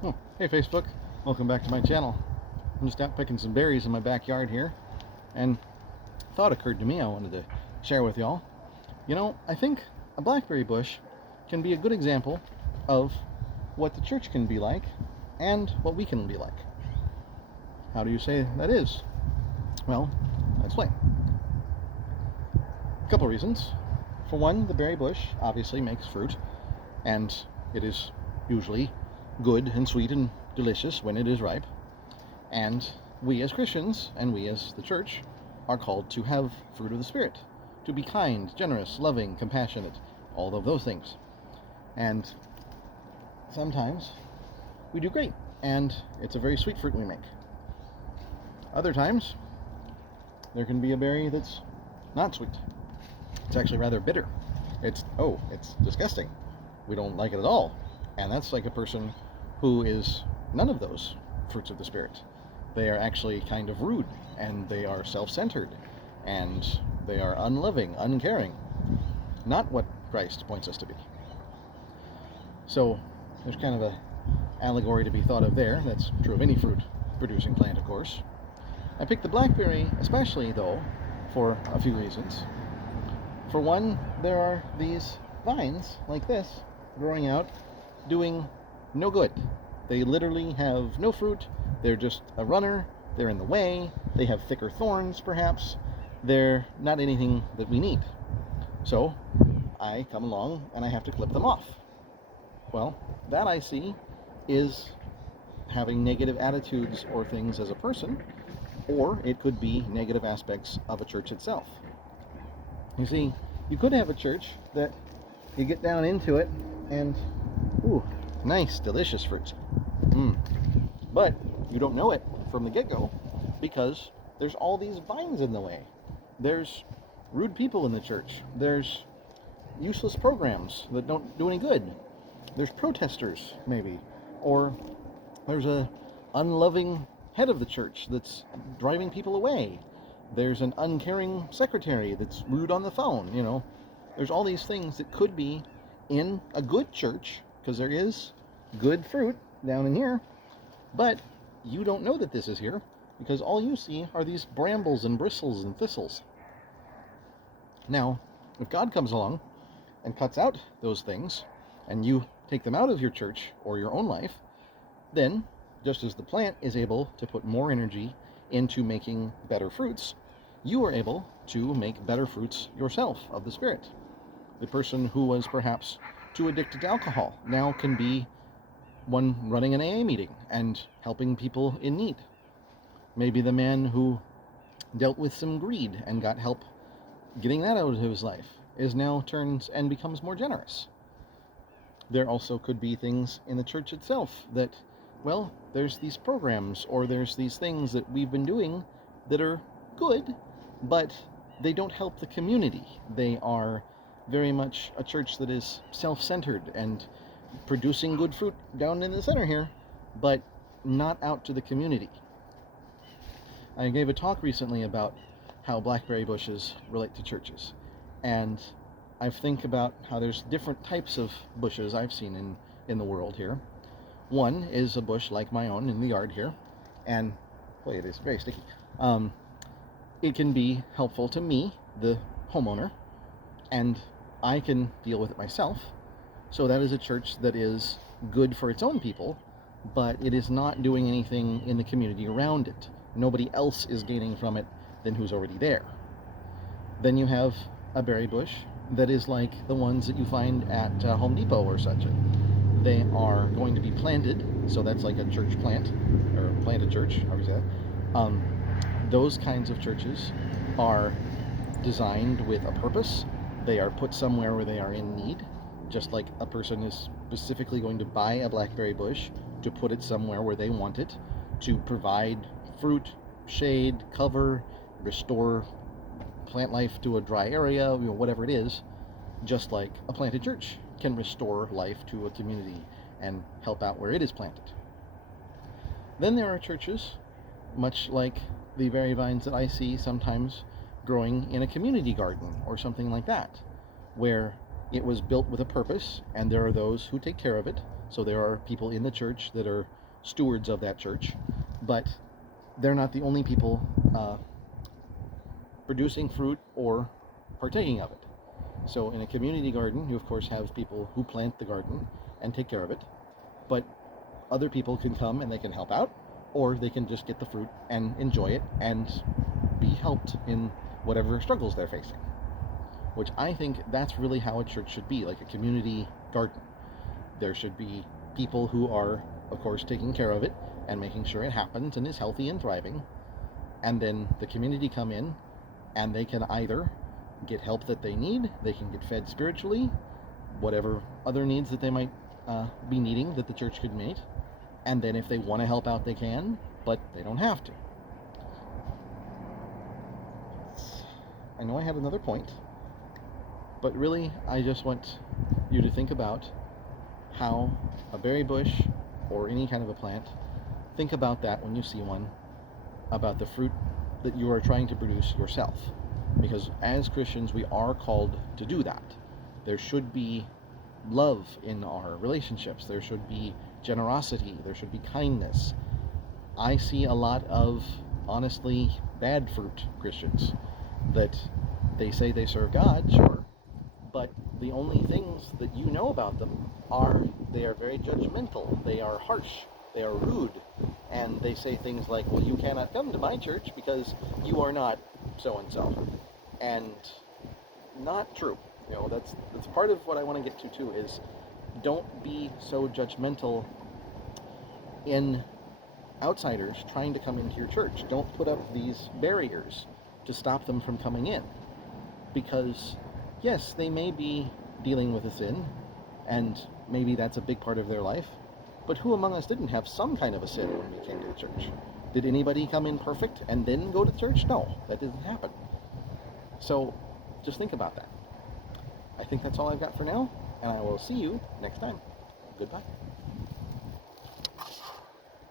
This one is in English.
Oh, hey Facebook, welcome back to my channel. I'm just out picking some berries in my backyard here, and a thought occurred to me I wanted to share with y'all. I think a blackberry bush can be a good example of what the church can be like and what we can be like. How do you say that is? Well, I'll explain. A couple reasons. For one, the berry bush obviously makes fruit, and it is usually good and sweet and delicious when it is ripe. And we as Christians and we as the church are called to have fruit of the Spirit, to be kind, generous, loving, compassionate, all of those things. And sometimes we do great, and it's a very sweet fruit we make. Other times, there can be a berry that's not sweet. It's actually rather bitter. It's disgusting. We don't like it at all. And that's like a person who is none of those fruits of the Spirit. They are actually kind of rude, and they are self-centered, and they are unloving, uncaring. Not what Christ points us to be. So there's kind of a allegory to be thought of there. That's true of any fruit producing plant, of course. I picked the blackberry especially, though, for a few reasons. For one, there are these vines like this growing out doing no good. They literally have no fruit. They're just a runner. They're in the way. They have thicker thorns, perhaps. They're not anything that we need. So I come along and I have to clip them off. Well, that I see is having negative attitudes or things as a person, or it could be negative aspects of a church itself. You see, you could have a church that you get down into it and, ooh, nice, delicious fruit. But you don't know it from the get-go because there's all these vines in the way. There's rude people in the church. There's useless programs that don't do any good. There's protesters, maybe. Or there's a unloving head of the church that's driving people away. There's an uncaring secretary that's rude on the phone, There's all these things that could be in a good church, because there is good fruit down in here, but you don't know that this is here, because all you see are these brambles and bristles and thistles. Now, if God comes along and cuts out those things, and you take them out of your church or your own life, then, just as the plant is able to put more energy into making better fruits, you are able to make better fruits yourself of the Spirit. The person who was perhaps too addicted to alcohol now can be one running an AA meeting and helping people in need. Maybe the man who dealt with some greed and got help getting that out of his life is now turns and becomes more generous. There also could be things in the church itself that, well, there's these programs or there's these things that we've been doing that are good, but they don't help the community. They are very much a church that is self-centered and producing good fruit down in the center here, but not out to the community. I gave a talk recently about how blackberry bushes relate to churches, and I think about how there's different types of bushes I've seen in the world here. One is a bush like my own in the yard here, and boy, it is very sticky. It can be helpful to me, the homeowner, and I can deal with it myself. So that is a church that is good for its own people, but it is not doing anything in the community around it. Nobody else is gaining from it than who's already there. Then you have a berry bush that is like the ones that you find at Home Depot or such. They are going to be planted, so that's like a church plant, or plant a church, however you say that. Those kinds of churches are designed with a purpose. They are put somewhere where they are in need, just like a person is specifically going to buy a blackberry bush to put it somewhere where they want it, to provide fruit, shade, cover, restore plant life to a dry area, whatever it is, just like a planted church can restore life to a community and help out where it is planted. Then there are churches, much like the berry vines that I see sometimes growing in a community garden or something like that, where it was built with a purpose, and there are those who take care of it, So there are people in the church that are stewards of that church, but they're not the only people producing fruit or partaking of it. So in a community garden, you of course have people who plant the garden and take care of it, but other people can come and they can help out, or they can just get the fruit and enjoy it and be helped in whatever struggles they're facing. Which I think that's really how a church should be, like a community garden. There should be people who are, of course, taking care of it and making sure it happens and is healthy and thriving. And then the community come in and they can either get help that they need, they can get fed spiritually, whatever other needs that they might be needing that the church could meet. And then if they want to help out, they can, but they don't have to. I know I had another point, but really I just want you to think about how a berry bush or any kind of a plant, think about that when you see one, about the fruit that you are trying to produce yourself. Because as Christians, we are called to do that. There should be love in our relationships. There should be generosity. There should be kindness. I see a lot of, honestly, bad fruit Christians that they say they serve God, sure, but the only things that you know about them are they are very judgmental, they are harsh, they are rude, and they say things like, well, you cannot come to my church because you are not so-and-so. And not true. You know, that's part of what I want to get to too, is don't be so judgmental in outsiders trying to come into your church. Don't put up these barriers to stop them from coming in. Because, yes, they may be dealing with a sin, and maybe that's a big part of their life, but who among us didn't have some kind of a sin when we came to the church? Did anybody come in perfect and then go to church? No, that didn't happen. So, just think about that. I think that's all I've got for now, and I will see you next time. Goodbye.